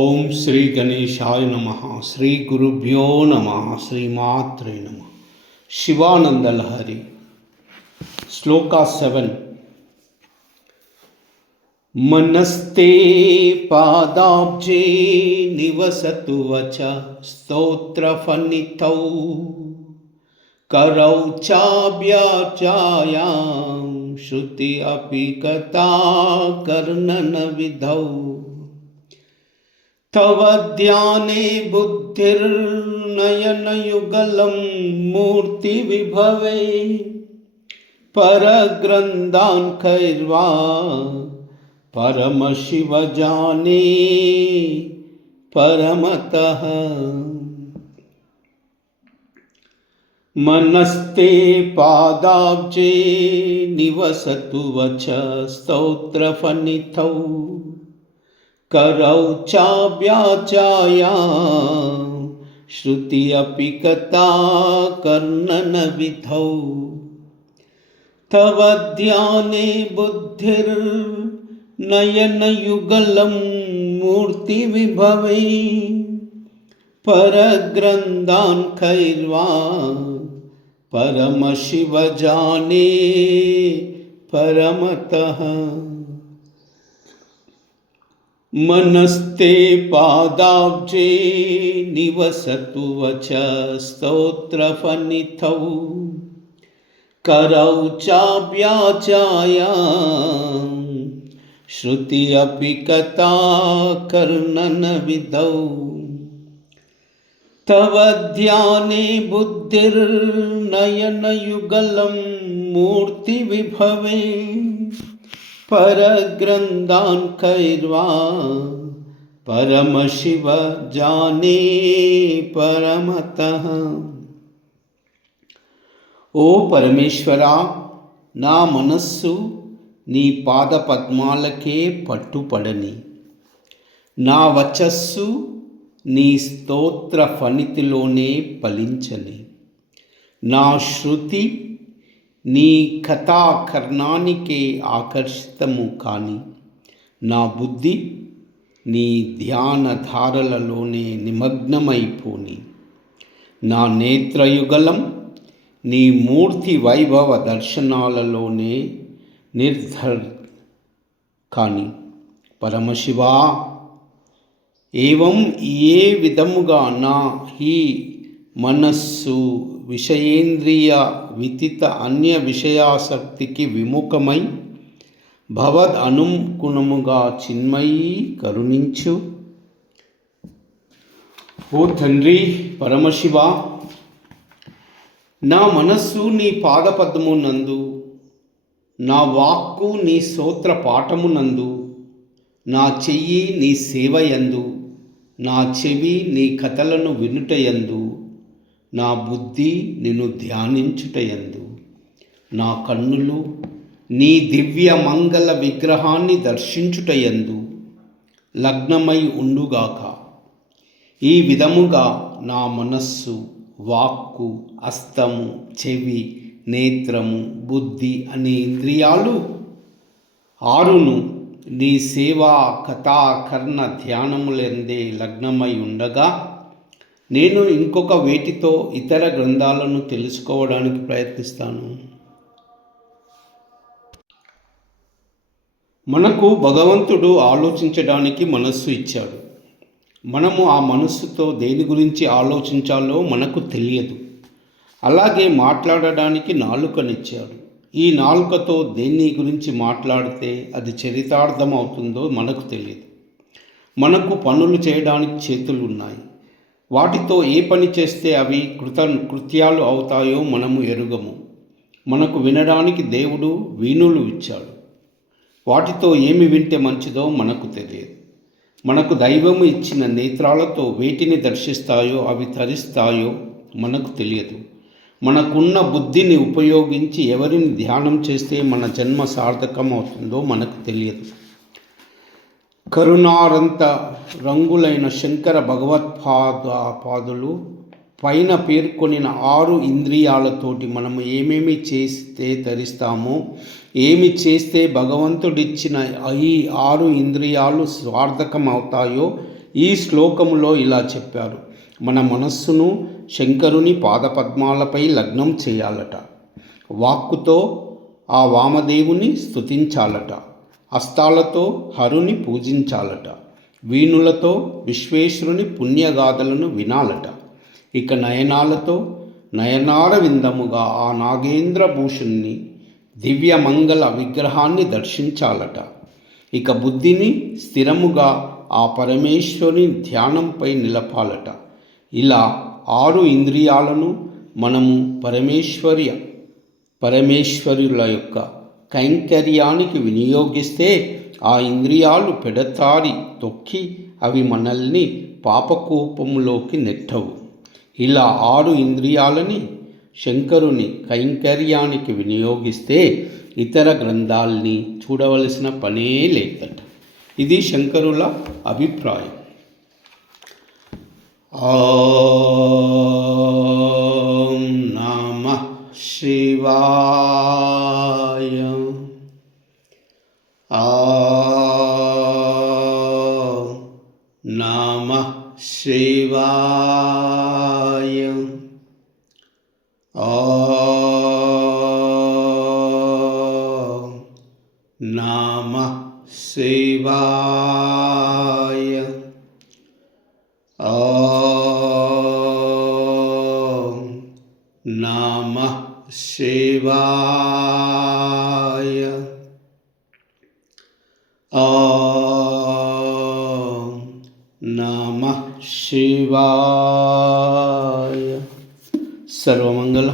ఓం శ్రీ గణేశాయ నమః. శ్రీ గురుభ్యో నమః. శ్రీమాత్రే నమః. శివానంద లహరి. శ్లోక 7. మనస్తే పాదాబ్జే నివసతు వచ స్తోత్రఫణితౌ करौ चाभ्याचायां श्रुति अपि कथा कर्णनविधौ तव ध्याने बुद्धिर्नयनयुगलं मूर्तिविभवे परग्रन्थान्खैर्वा परमशिवजाने परमतः मनस्ते पादाब्जे निवसतु वच स्तोत्रफणितौ करौ चाभ्याचायां श्रुति अपि कथा कर्णनविधौ तव ध्याने बुद्धिर्नयनयुगलं मूर्तिविभवे परग्रन्थान्खैर्वा परमशिवजाने परमतः मनस्ते पादाब्जे निवसतु वच स्तोत्रफणितौ करौ चाभ्याचायां श्रुति अपि कथा कर्णनविधौ तव ध्याने बुद्धिर्नयनयुगलं मूर्तिविभवे परग्रन्थान्खैर्वा परमशिवजाने परमतः. ఓ పరమేశ్వరా, నా మనస్సు నీ పాదపద్మాలకే పట్టుపడని, నా వచస్సు నీ స్తోత్ర ఫణితిలోనే ఫలించని, నా శృతి నీ కథాకర్ణానికే ఆకర్షితము కాని, నా బుద్ధి నీ ధ్యానధారలలోనే నిమగ్నమైపోని, నా నేత్రయుగలం నీ మూర్తి వైభవ దర్శనాలలోనే నిర్ధర్ కాని. పరమశివా, ఏవం ఏ విధముగా నా ఈ మనస్సు విషయేంద్రియ వితిత అన్య విషయాసక్తికి విముఖమై భవద్ అనుగుణముగా చిన్మయీ కరుణించు. ఓ తండ్రి పరమశివ, నా మనస్సు నీ పాదపద్మమునందు, నా వాక్కు నీ స్తోత్ర పాఠమునందు, నా చెయ్యి నీ సేవయందు, నా చెవి నీ కథలను వినుటయందు, నా బుద్ధి నిన్ను ధ్యానించుటయందు, నా కన్నులు నీ దివ్య మంగళ విగ్రహాన్ని దర్శించుటయందు లగ్నమై ఉండుగాక. ఈ విధముగా నా మనస్సు, వాక్కు, హస్తము, చెవి, నేత్రము, బుద్ధి అనే ఇంద్రియాలు ఆరును నీ సేవా కథా కర్ణ ధ్యానములందే లగ్నమై ఉండగా, నేను ఇంకొక వేటితో ఇతర గ్రంథాలను తెలుసుకోవడానికి ప్రయత్నిస్తాను. మనకు భగవంతుడు ఆలోచించడానికి మనస్సు ఇచ్చాడు. మనము ఆ మనస్సుతో దేని గురించి ఆలోచించాలో మనకు తెలియదు. అలాగే మాట్లాడడానికి నాలుకనిచ్చాడు. ఈ నాలుకతో దేన్ని గురించి మాట్లాడితే అది చరితార్థం అవుతుందో మనకు తెలియదు. మనకు పనులు చేయడానికి చేతులు ఉన్నాయి. వాటితో ఏ పని చేస్తే అవి కృత్యాలు అవుతాయో మనము ఎరుగము. మనకు వినడానికి దేవుడు వీణులు ఇచ్చాడు. వాటితో ఏమి వింటే మంచిదో మనకు తెలియదు. మనకు దైవము ఇచ్చిన నేత్రాలతో వేటిని దర్శిస్తాయో అవి తరిస్తాయో మనకు తెలియదు. మనకున్న బుద్ధిని ఉపయోగించి ఎవరిని ధ్యానం చేస్తే మన జన్మ సార్థకం అవుతుందో మనకు తెలియదు. కరుణారంత రంగులైన శంకర భగవత్పాదులు పైన పేర్కొనిన 6 ఇంద్రియాలతోటి మనము ఏమేమి చేస్తే ధరిస్తామో, ఏమి చేస్తే భగవంతుడిచ్చిన ఈ 6 ఇంద్రియాలు స్వార్థకం అవుతాయో ఈ శ్లోకములో ఇలా చెప్పారు. మన మనస్సును శంకరుని పాదపద్మాలపై లగ్నం చేయాలట. వాక్కుతో ఆ వామదేవుని స్తుతించాలట. హస్తాలతో హరుని పూజించాలట. వీణులతో విశ్వేశ్వరుని పుణ్యగాథలను వినాలట. ఇక నయనాలతో నయనార విందముగా ఆ నాగేంద్ర భూషుణ్ణి దివ్యమంగళ విగ్రహాన్ని దర్శించాలట. ఇక బుద్ధిని స్థిరముగా ఆ పరమేశ్వరుని ధ్యానంపై నిలపాలట. ఇలా 6 ఇంద్రియాలను మనము పరమేశ్వరుల యొక్క కైంకర్యానికి వినియోగిస్తే ఆ ఇంద్రియాలు పెడతారి తొక్కి అవి మనల్ని పాపకూపంలోకి నెట్టవు. ఇలా 6 ఇంద్రియాలని శంకరుని కైంకర్యానికి వినియోగిస్తే ఇతర గ్రంథాల్ని చూడవలసిన పనే లేదట. ఇది శంకరుల అభిప్రాయం. ఓం నమః శివాయ. ఓం నమః శివాయ. ఓం నమః శివాయ. ఓం నమః శివాయ. ఓం నమః శివాయ. సర్వమంగళ